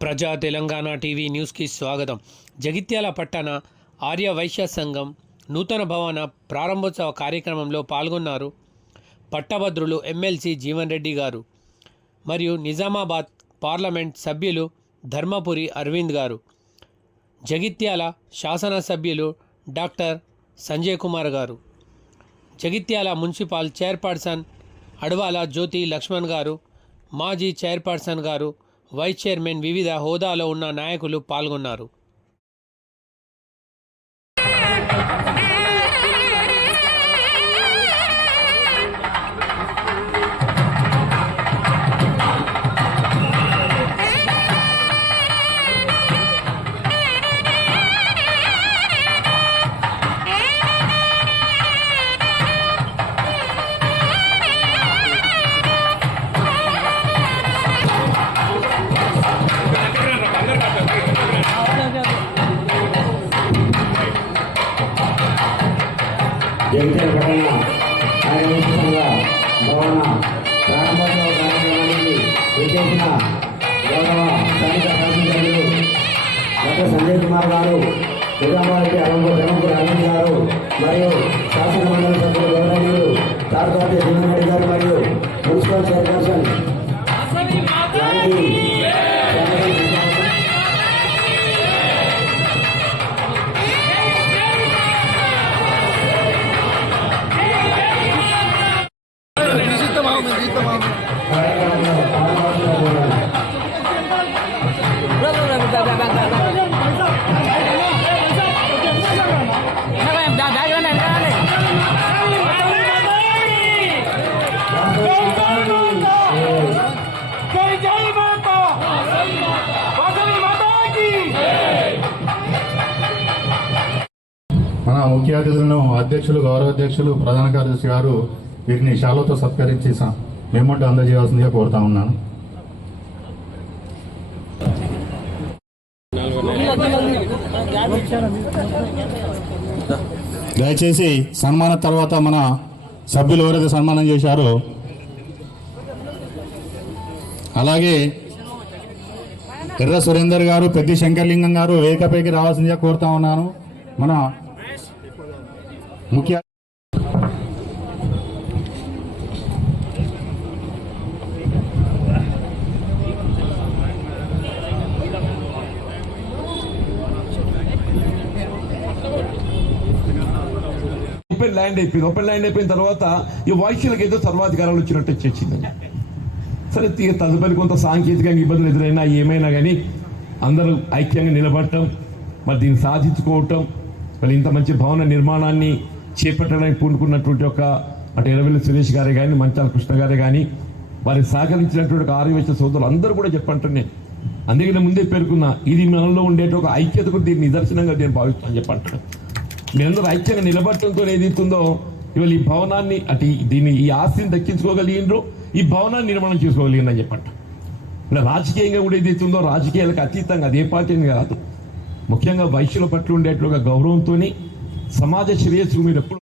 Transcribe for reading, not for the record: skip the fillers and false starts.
ప్రజా తెలంగాణ టీవీ న్యూస్కి స్వాగతం. జగిత్యాల పట్టణ ఆర్య వైశ్య సంఘం నూతన భవన ప్రారంభోత్సవ కార్యక్రమంలో పాల్గొన్నారు పట్టభద్రులు ఎమ్మెల్సీ జీవన్ రెడ్డి గారు మరియు నిజామాబాద్ పార్లమెంట్ సభ్యులు ధర్మపురి అరవింద్ గారు, జగిత్యాల శాసనసభ్యులు డాక్టర్ సంజయ్ కుమార్ గారు, జగిత్యాల మున్సిపల్ చైర్పర్సన్ అడవాల జ్యోతి లక్ష్మణ్ గారు, మాజీ చైర్పర్సన్ గారు, వైస్ చైర్మన్, వివిధ హోదాలో ఉన్న నాయకులు పాల్గొన్నారు. జగిత్యాల పట్టణ ఆర్య సంఘ భవన ప్రారంభోత్సవ కార్యక్రమానికి విచ్చేసిన గౌరవ స్థానిక శాసనసభ్యులు డాక్టర్ సంజయ్ కుమార్ గారు, నిజామాబాద్ ధర్మపురి అరవింద్ గారు మరియు శాసన మండలి సభ్యులు గౌరవనీయులు తారపాటి జీవన్ రెడ్డి గారు మరియు మున్సిపల్ చైర్పర్సన్ మన ముఖ్య అతిథులను అధ్యక్షులు, గౌరవ అధ్యక్షులు, ప్రధాన కార్యదర్శి గారు వీరిని శాలువతో సత్కరించి మెమోంటో అందజేయవలసిందిగా కోరుతా ఉన్నాను. దయచేసి సన్మానం తర్వాత మన సభ్యులు ఎవరైతే సన్మానం చేశారో అలాగే ఎర్ర సురేందర్ గారు, పెద్ది శంకర్లింగం గారు వేదికపైకి రావాల్సిందిగా కోరుతా ఉన్నాను. మన ముఖ్య ఓపెన్ ల్యాండ్ అయిపోయిన తర్వాత ఈ వైశ్యులకు ఏదో సర్వాధికారాలు వచ్చినట్టు వచ్చిందండి. సరే, తదుపరి కొంత సాంకేతికంగా ఇబ్బందులు ఎదురైనా ఏమైనా కానీ అందరూ ఐక్యంగా నిలబడటం, మరి దీన్ని సాధించుకోవటం, మరి ఇంత మంచి భవన నిర్మాణాన్ని చేపట్టడానికి పూనుకున్నటువంటి ఒక అటు ఎర్రవెల్లి సురేష్ గారే కానీ, మంచాల కృష్ణ గారే కానీ, వారికి సహకరించినటువంటి ఆర్యవైశ్య సోదరులు అందరూ కూడా చెప్పంటాను నేను. అందుకనే ముందే పేర్కొన్నా, ఇది మనలో ఉండేట ఒక ఐక్యత కూడా దీన్ని నిదర్శనంగా నేను భావిస్తాను చెప్పంటాను. మీరందరూ ఐక్యంగా నిలబడటంతో ఏదైతుందో ఇవాళ ఈ భవనాన్ని ఈ ఆస్తిని దక్కించుకోగలిగినరు, ఈ భవనాన్ని నిర్మాణం చేసుకోగలిగిందని చెప్పంట. ఇలా రాజకీయంగా కూడా ఏదైతుందో రాజకీయాలకు అతీతంగా అదే పార్టీని కాదు, ముఖ్యంగా వైశ్యుల పట్ల ఉండేట్లుగా గౌరవంతో సమాజ శ్రేయస్సు మీరు ఎప్పుడు